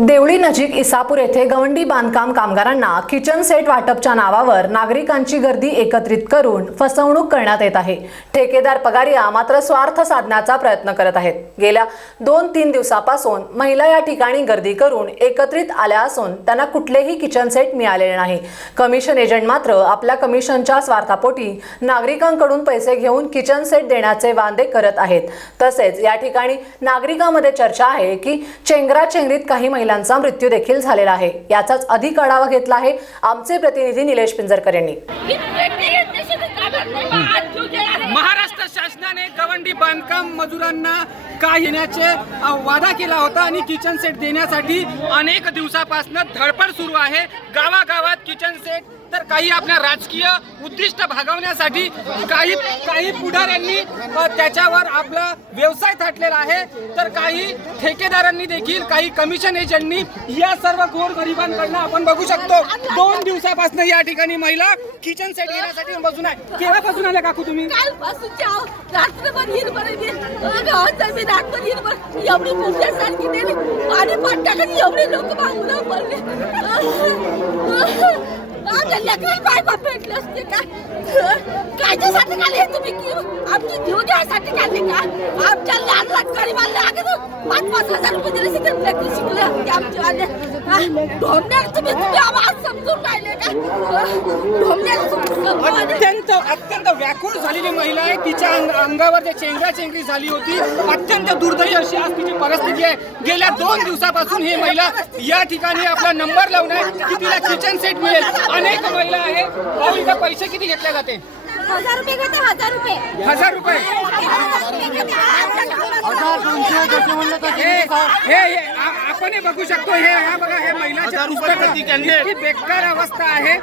देवळी नजीक इसापूर येथे गवंडी बांधकाम कामगारांना किचन सेट वाटपच्या नावावर नागरिकांची गर्दी एकत्रित करून फसवणूक करण्यात येत आहे. ठेकेदार पगारिया मात्र स्वार्थ साधण्याचा प्रयत्न करत आहेत. गेल्या दोन तीन दिवसापासून महिला या ठिकाणी गर्दी करून एकत्रित आल्या असून त्यांना कुठलेही किचन सेट मिळालेले नाही. कमिशन एजंट मात्र आपल्या कमिशनच्या स्वार्थापोटी नागरिकांकडून पैसे घेऊन किचन सेट देण्याचे वांदे करत आहेत. तसेच या ठिकाणी नागरिकांमध्ये चर्चा आहे की चेंगराचेंगरीत काही महिला महिलांचा मृत्यू देखील झालेला आहे. याचाच अधिक आढावा घेतला आहे आमचे प्रतिनिधी निलेश पिंजरकर यांनी. महाराष्ट्र शासनाने गवंडी बांधकाम मजुरांना का येण्याचे वादा केला होता आणि किचन सेट देण्यासाठी अनेक दिवसापासून धडपड सुरू आहे. गावागावात किचन सेट तर काही आपल्या राजकीय उद्दिष्ट भागवण्यासाठी काही काही पुढाऱ्यांनी त्याच्यावर आपला व्यवसाय थाटलेला आहे. तर काही ठेकेदारांनी देखील काही कमिशन एजंटनी या सर्व गोर गरिबांकडनं आपण बघू शकतो. दोन दिवसापासून या ठिकाणी महिला किचन सेट घेण्यासाठी बसून आहे. केव्हापासून आल्या काकू तुम्ही? रात्रभर हिरभर रात्रभर हिरभर एवढी सारखी दिली एवढे लोक पडले. आमच्या लेकराला काय बाप भेटले असते का? कायच्यासाठी काढले तुम्ही की आमची जीव घ्यायसाठी काढले का? आमच्या लहान लहान गरीबाला लागत पाच पाच हजार रुपये दिले शिकले शिकले आमच्या अत्यंत अत्यंत व्याकुळ झालेली महिला आहे. तिच्या अंग- अंगावर जे चेंगरा झाली होती अत्यंत दुर्दैवी अशी आज तिची परिस्थिती आहे. गेल्या दोन दिवसापासून ही महिला या ठिकाणी आपला नंबर लावून आहे की तिला किचन सेट मिळेल. अनेक महिला आहे. अहो, इथं पैसे किती घेतले जाते? हजार रुपये घेते हजार रुपये. हजार रुपये. हे हे हे, आ- आपण हे बघू शकतो हे बघा हे महिलाच्या पुस्तकात इतकी बेकार अवस्था आहे.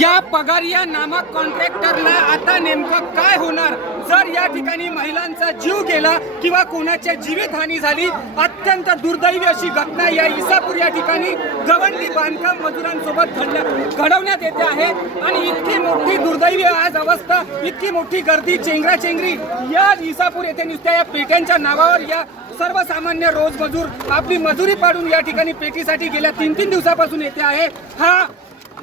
या पगारिया नामक कॉन्ट्रॅक्टरला आता नेमकं काय होणार? जर या ठिकाणी महिलांचा जीव गेला किंवा कोणाच्या जीवितहानी झाली अत्यंत दुर्दैवी अशी घटना या इसापूर या ठिकाणी गवंडी बांधकाम मजुरांसोबत घडल्या घडवण्यात येते आहे. आणि इतकी मोठी दुर्दैवी आज अवस्था इतकी मोठी गर्दी चेंगरा चेंगरी या इसापूर येथे नुसत्या या पेट्यांच्या नावावर या सर्वसामान्य रोज मजूर आपली मजुरी पाडून या ठिकाणी पेटीसाठी गेल्या तीन तीन दिवसापासून येते आहे. हा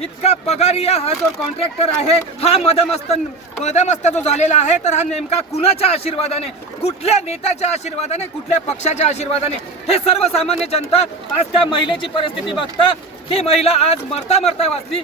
इतका पगारिया हा जो कॉन्ट्रॅक्टर आहे हा मदमस्त मदमस्त जो झालेला आहे तर हा नेमका कुणाच्या आशीर्वादाने कुठल्या नेत्याच्या आशीर्वादाने कुठल्या पक्षाच्या आशीर्वादाने हे सर्वसामान्य जनता आज त्या महिलेची परिस्थिती बघता ही महिला आज मरता मरता वाचली.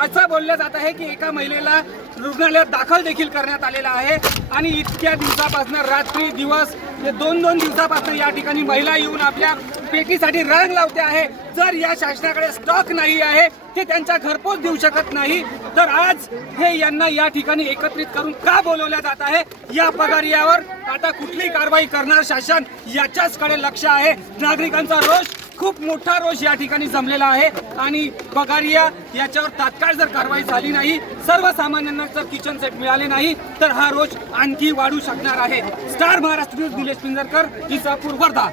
असं बोललं जात आहे की एका महिलेला रुग्णालयात दाखल देखील करण्यात आलेला आहे. आणि इतक्या दिवसापासून रात्री दिवस हे दोन दोन दिवसापासून या ठिकाणी महिला येऊन आपल्या पेटीसाठी रांग लावते आहे. जर या शासनाकडे स्टॉक नाही आहे ते त्यांच्या घरपोच देऊ शकत नाही. तर आज हे यांना या ठिकाणी एकत्रित करून का बोलवल्या जात आहे? या पगारियावर आता कुठली कारवाई करणार शासन? याच्याचकडे लक्ष आहे. नागरिकांचा रोष खूप मोठा रोष या ठिकाणी जमलेला आहे. आणि पगारिया याच्यावर तात्काळ जर कारवाई झाली नाही सर्वसामान्यांना जर किचन सेट मिळाले नाही तर हा रोष आणखी वाढू शकणार आहे. Star Maharashtra news Nilesh Pinjarkar Isapur Wardha.